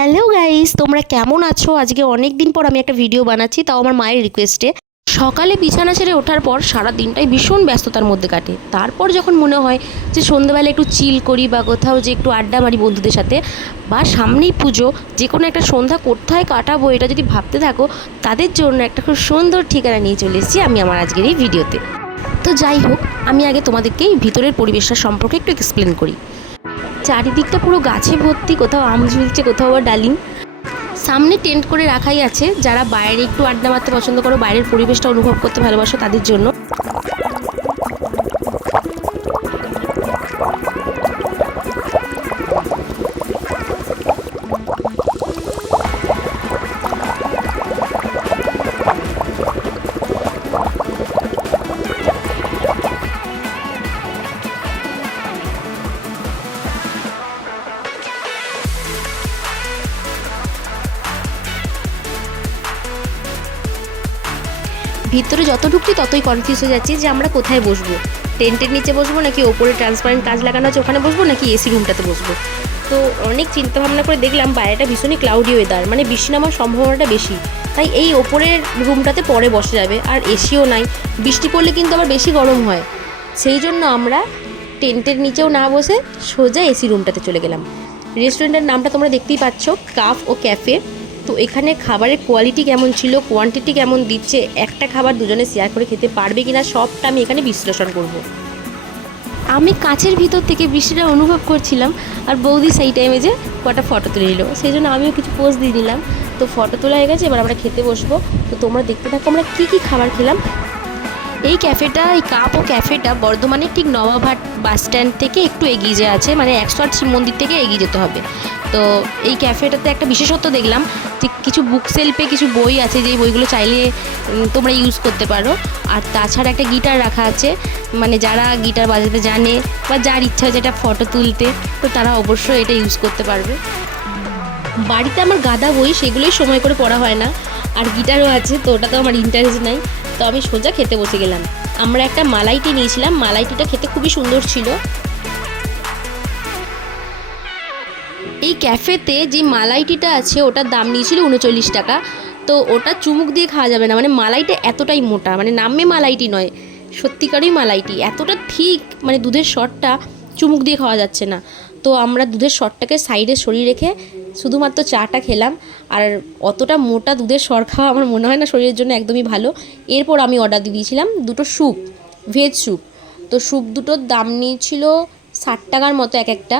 Hello guys, তোমরা কেমন আছো? আজকে অনেক দিন পর আমি একটা ভিডিও বানাচ্ছি, তাও আমার মায়ের রিকোয়েস্টে সকালে বিছানা ছেড়ে ওঠার পর সারা দিনটাই ভীষণ ব্যস্ততার মধ্যে কাটে। তারপর যখন মনে হয় যে সন্ধ্যেবেলা একটু চিল করি বা কোথাও যে একটু আড্ডা মারি বন্ধুদের সাথে বা সামনেই পুজো, যে কোনো একটা সন্ধ্যা কোথায় কাটাবো এটা যদি ভাবতে থাকো, তাদের জন্য একটা খুব সুন্দর ঠিকানা নিয়ে চলে এসেছি আমি আমার আজকের এই ভিডিওতে। তো যাই হোক, আমি আগে তোমাদেরকে এই ভিতরের পরিবেশটা সম্পর্কে একটু এক্সপ্লেন করি। চারিদিকটা পুরো গাছে ভর্তি, কোথাও আম ঝুলছে, কোথাও বা ডালিম। সামনে টেন্ট করে রাখাই আছে, যারা বাইরে একটু আড্ডা মারতে পছন্দ করো, বাইরের পরিবেশটা অনুভব করতে ভালোবাসো তাদের জন্য। ভিতরে যত ঢুকছি ততই কনফিউজ হয়ে যাচ্ছি যে আমরা কোথায় বসবো? টেন্টের নিচে বসবো নাকি ওপরে ট্রান্সপারেন্ট কাজ লাগানো আছে ওখানে বসবো নাকি এসি রুমটাতে বসবো? তো অনেক চিন্তা ভাবনা করে দেখলাম, বাইরেটা ভীষণই ক্লাউডি ওয়েদার মানে বৃষ্টি নামার সম্ভাবনাটা বেশি। তাই এই ওপরের রুমটাতে পরে বসে যাবে, আর এসিও নাই। বৃষ্টি পড়লে কিন্তু আবার বেশি গরম হয়। সেই জন্য আমরা টেন্টের নিচেও না বসে সোজা এসি রুমটাতে চলে গেলাম। রেস্টুরেন্টের নামটা তোমরা দেখতেই পাচ্ছ, কাফ ও ক্যাফে। তো এখানে খাবারের কোয়ালিটি কেমন ছিল কোয়ান্টিটি কেমন দিচ্ছে, একটা খাবার দুজনে শেয়ার করে খেতে পারবে কিনা, সবটা আমি এখানে বিশ্লেষণ করব। আমি কাছের ভিতর থেকে বৃষ্টিটা অনুভব করছিলাম আর বৌদি সেই টাইমে যে কটা ফটো তুলে নিল। সেই জন্য আমিও কিছু পোজ দিয়ে নিলাম তো ফটো তোলা হয়ে গেছে, এবার আমরা খেতে বসবো। তো তোমরা দেখতে থাকো আমরা কী কী খাবার খেলাম। এই ক্যাফেটা, এই কাপ ও ক্যাফেটা বর্ধমানের ঠিক নবাবহাট বাস স্ট্যান্ড থেকে একটু এগিয়ে যে আছে মানে একশো আট শিব মন্দির থেকে এগিয়ে যেতে হবে। তো এই ক্যাফেটাতে একটা বিশেষত্ব দেখলাম যে কিছু বুক সেলফে কিছু বই আছে যে বইগুলো চাইলে তোমরা ইউজ করতে পারো। আর তাছাড়া একটা গিটার রাখা আছে মানে যারা গিটার বাজাতে জানে বা যার ইচ্ছা এটা ফটো তুলতে, তো তারা অবশ্যই এটা ইউজ করতে পারবে। বাড়িতে আমার গাদা বই, সেগুলোই সময় করে পড়া হয় না। আর গিটারও আছে, তো ওটাতে আমার ইন্টারেস্ট নাই। তো আমি সোজা খেতে বসে গেলাম। আমরা একটা মালাইটি নিয়েছিলাম। মালাইটিটা খেতে খুবই সুন্দর ছিল। এই ক্যাফেতে যে মালাইটিটা আছে, ওটার দাম নিয়েছিল উনচল্লিশ টাকা। তো ওটা চুমুক দিয়ে খাওয়া যাবে না। মানে মালাইটা এতটাই মোটা। মানে নামে মালাইটি নয়, সত্যিকারই মালাইটি। এতটা ঠিক মানে দুধের শটটা চুমুক দিয়ে খাওয়া যাচ্ছে না। তো আমরা দুধের শটটাকে সাইডে সরিয়ে রেখে শুধুমাত্র চাটা খেলাম। আর অতটা মোটা দুধের সর খাওয়া আমার মনে হয় না শরীরের জন্য একদমই ভালো। এরপর আমি অর্ডার দিয়ে দিয়েছিলাম দুটো স্যুপ ভেজ স্যুপ। তো স্যুপ দুটোর দাম নিয়েছিল ষাট টাকার মতো এক একটা।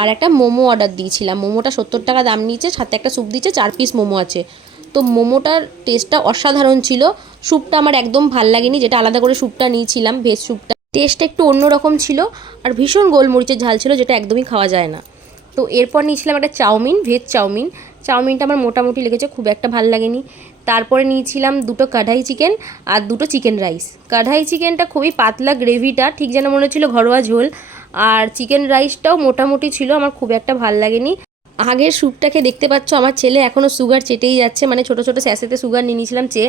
আর একটা মোমো অর্ডার দিয়েছিলাম। মোমোটা সত্তর টাকা দাম নিয়েছে, সাথে একটা স্যুপ দিচ্ছে চার পিস মোমো আছে। তো মোমোটার টেস্টটা অসাধারণ ছিল। স্যুপটা আমার একদম ভালো লাগেনি, যেটা আলাদা করে স্যুপটা নিয়েছিলাম ভেজ স্যুপটা। টেস্টটা একটু অন্যরকম ছিল আর ভীষণ গোলমরিচের ঝাল ছিল যেটা একদমই খাওয়া যায় না। তো এরপর নিয়েছিলাম একটা চাউমিন, ভেজ চাউমিন। চাউমিনটা আমার মোটামুটি লেগেছে, খুব একটা ভালো লাগেনি। তারপরে নিয়েছিলাম দুটো কাঢাই চিকেন আর দুটো চিকেন রাইস। কাঢাই চিকেনটা খুবই পাতলা গ্রেভিটা, ঠিক যেন মনে হচ্ছিল ঘরোয়া ঝোল। আর চিকেন রাইসটাও মোটামুটি ছিল, আমার খুব একটা ভালো লাগেনি। আগের স্যুপটাকে দেখতে পাচ্ছ, আমার ছেলে এখনও সুগার চেটেই যাচ্ছে মানে ছোটো ছোটো স্যাসেতে সুগার নিয়ে নিয়েছিলাম, চেয়ে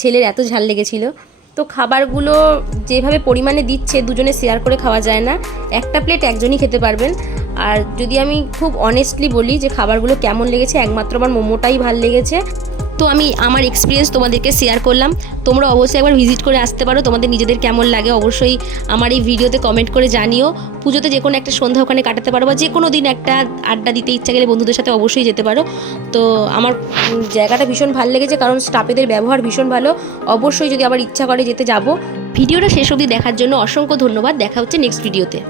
ছেলের এত ঝাল লেগেছিল। তো খাবারগুলো যেভাবে পরিমাণে দিচ্ছে, দুজনে শেয়ার করে খাওয়া যায় না। একটা প্লেট একজনই খেতে পারবেন। আর যদি আমি খুব অনেস্টলি বলি যে খাবারগুলো কেমন লেগেছে, একমাত্র আমার মোমোটাই ভালো লেগেছে। তো আমি আমার এক্সপিরিয়েন্স তোমাদেরকে শেয়ার করলাম। তোমরা অবশ্যই একবার ভিজিট করে আসতে পারো। তোমাদের নিজেদের কেমন লাগে অবশ্যই আমার এই ভিডিওতে কমেন্ট করে জানিও। পুজোতে যে কোনো একটা সন্ধ্যা ওখানে কাটাতে পারো বা যে কোনো দিন একটা আড্ডা দিতে ইচ্ছা গেলে বন্ধুদের সাথে অবশ্যই যেতে পারো। তো আমার জায়গাটা ভীষণ ভালো লেগেছে কারণ স্টাফেদের ব্যবহার ভীষণ ভালো। অবশ্যই যদি আবার ইচ্ছা করে যেতে যাব। ভিডিওটা শেষ অবধি দেখার জন্য অসংখ্য ধন্যবাদ। দেখা হচ্ছে নেক্সট ভিডিওতে